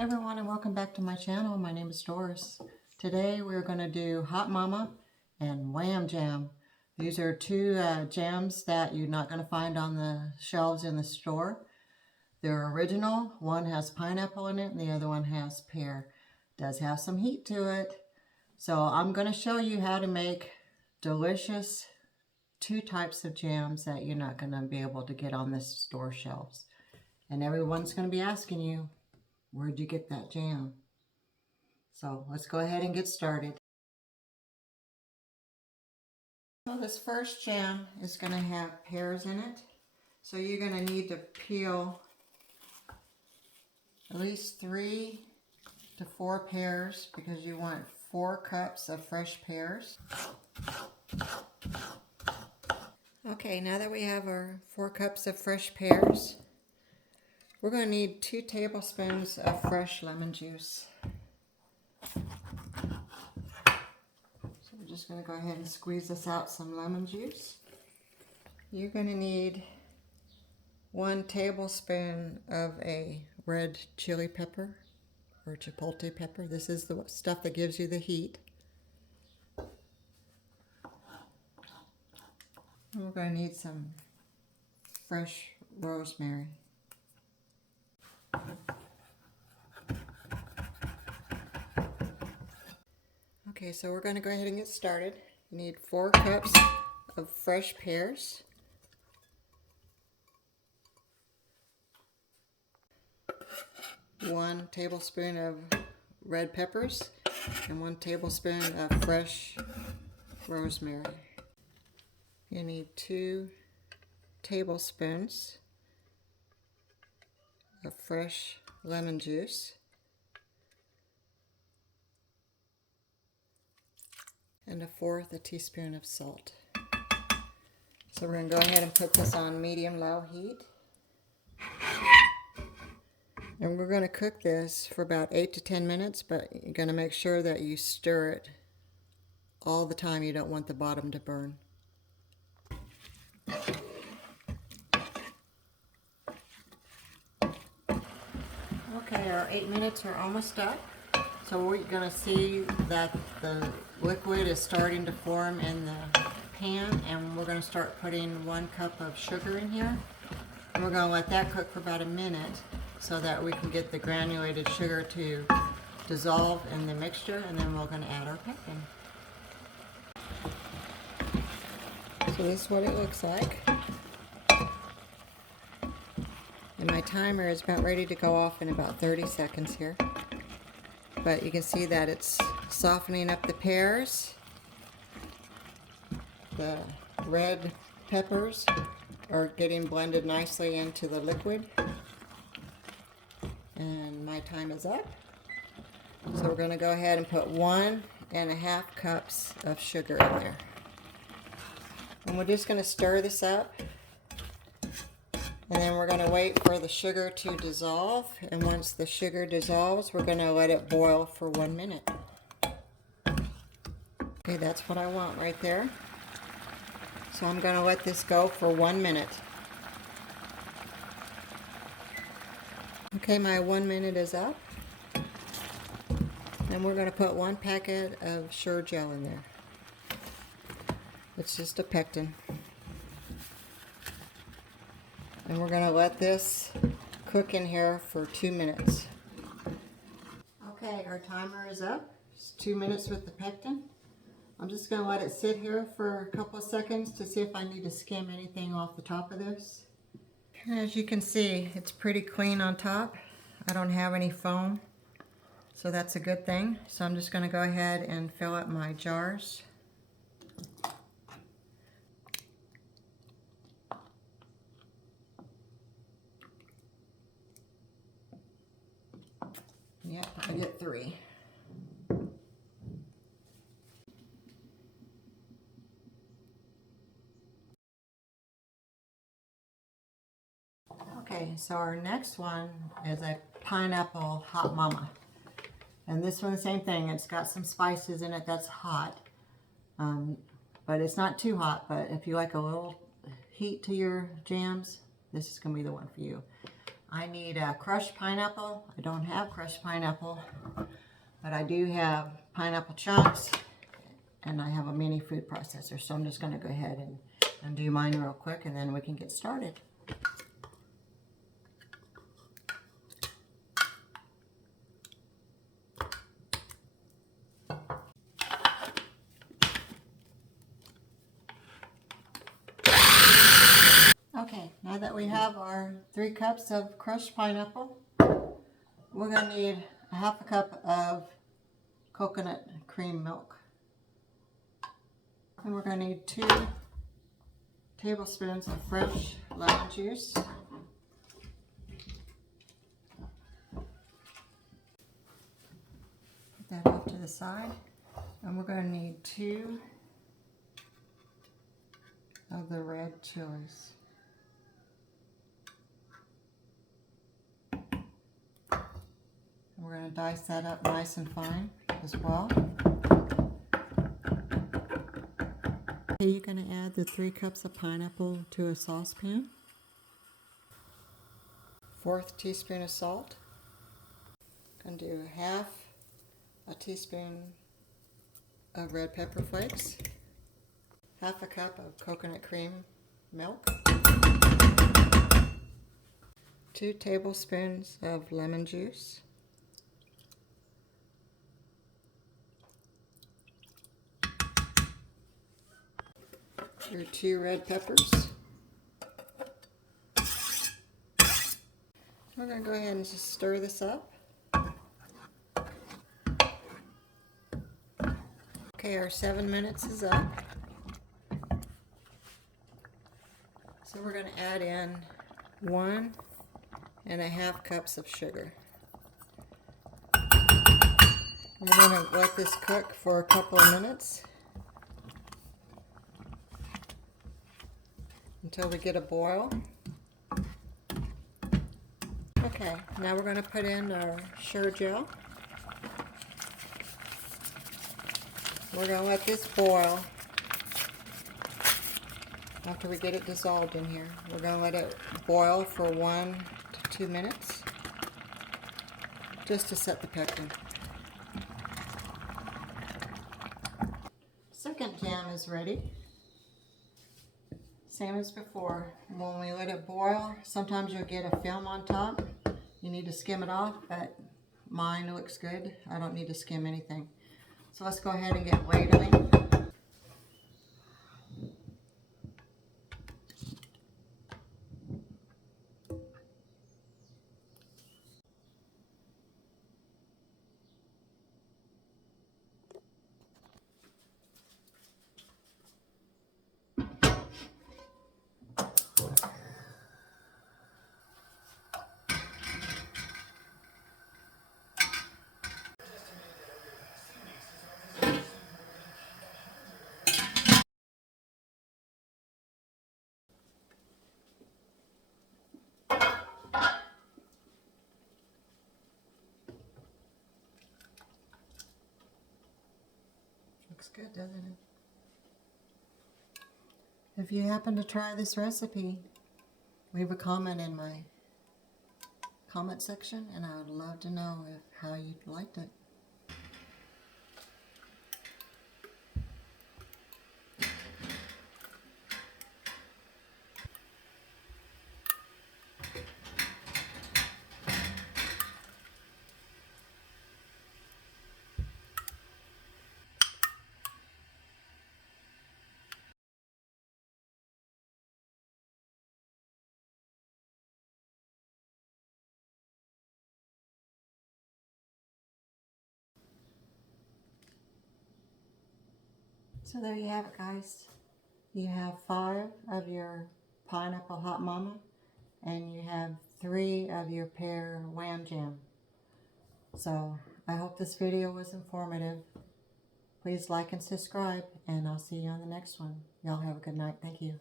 Hi everyone and welcome back to my channel. My name is Doris. Today we're going to do Hot Mama and Wham Jam. These are two jams that you're not going to find on the shelves in the store. They're original. One has pineapple in it and the other one has pear. Does have some heat to it. So I'm going to show you how to make delicious two types of jams that you're not going to be able to get on the store shelves. And everyone's going to be asking you, where'd you get that jam? So let's go ahead and get started. So this first jam is going to have pears in it. So you're going to need to peel at least 3 to 4 pears because you want 4 cups of fresh pears. Okay, now that we have our 4 cups of fresh pears, we're going to need 2 tablespoons of fresh lemon juice. So we're just going to go ahead and squeeze this out some lemon juice. You're going to need 1 tablespoon of a red chili pepper or chipotle pepper. This is the stuff that gives you the heat. And we're going to need some fresh rosemary. Okay, so we're going to go ahead and get started. You need 4 cups of fresh pears. One tablespoon of red peppers and 1 tablespoon of fresh rosemary. You need 2 tablespoons of fresh lemon juice and 1/4 teaspoon of salt. So we're going to go ahead and put this on medium-low heat. And we're going to cook this for about 8 to 10 minutes, but you're going to make sure that you stir it all the time. You don't want the bottom to burn. Okay, our 8 minutes are almost up. So we're going to see that the liquid is starting to form in the pan, and we're going to start putting 1 cup of sugar in here. And we're going to let that cook for about a minute so that we can get the granulated sugar to dissolve in the mixture, and then we're going to add our pectin. So this is what it looks like. And my timer is about ready to go off in about 30 seconds here. But you can see that it's softening up the pears. The red peppers are getting blended nicely into the liquid. And my time is up. So we're going to go ahead and put 1.5 cups of sugar in there. And we're just going to stir this up. And then we're going to wait for the sugar to dissolve. And once the sugar dissolves, we're going to let it boil for 1 minute. Okay, that's what I want right there. So I'm going to let this go for 1 minute. Okay, my 1 minute is up. And we're going to put 1 packet of Sure Gel in there. It's just a pectin. And we're going to let this cook in here for 2 minutes. Okay, our timer is up. It's 2 minutes with the pectin. I'm just going to let it sit here for a couple of seconds to see if I need to skim anything off the top of this. As you can see, it's pretty clean on top. I don't have any foam, so that's a good thing. So I'm just going to go ahead and fill up my jars. Yep, I get 3. Okay, so our next one is a pineapple hot mama. And this one, the same thing. It's got some spices in it that's hot. But it's not too hot. But if you like a little heat to your jams, this is going to be the one for you. I need a crushed pineapple. I don't have crushed pineapple, but I do have pineapple chunks, and I have a mini food processor. So I'm just going to go ahead and do mine real quick, and then we can get started. Okay, now that we have our 3 cups of crushed pineapple, we're going to need a half a cup of coconut cream milk. And we're going to need 2 tablespoons of fresh lemon juice. Put that off to the side. And we're going to need 2 of the red chilies. And we're going to dice that up nice and fine as well. Okay, you're going to add the 3 cups of pineapple to a saucepan. 1/4 teaspoon of salt. Going to do 1/2 a teaspoon of red pepper flakes. 1/2 a cup of coconut cream milk. 2 tablespoons of lemon juice. Your 2 red peppers. We're going to go ahead and just stir this up. Okay, our 7 minutes is up. So we're going to add in 1.5 cups of sugar. We're going to let this cook for a couple of minutes until we get a boil. Okay, now we're going to put in our sugar gel. We're going to let this boil after we get it dissolved in here. We're going to let it boil for 1 to 2 minutes just to set the pepper. Second jam is ready. Same as before. When we let it boil, sometimes you'll get a film on top. You need to skim it off, but mine looks good. I don't need to skim anything. So let's go ahead and get ladling. Looks good, doesn't it? If you happen to try this recipe, leave a comment in my comment section, and I would love to know how you liked it. So there you have it, guys. You have 5 of your pineapple hot mama, and you have 3 of your pear wham jam. So I hope this video was informative. Please like and subscribe, and I'll see you on the next one. Y'all have a good night. Thank you.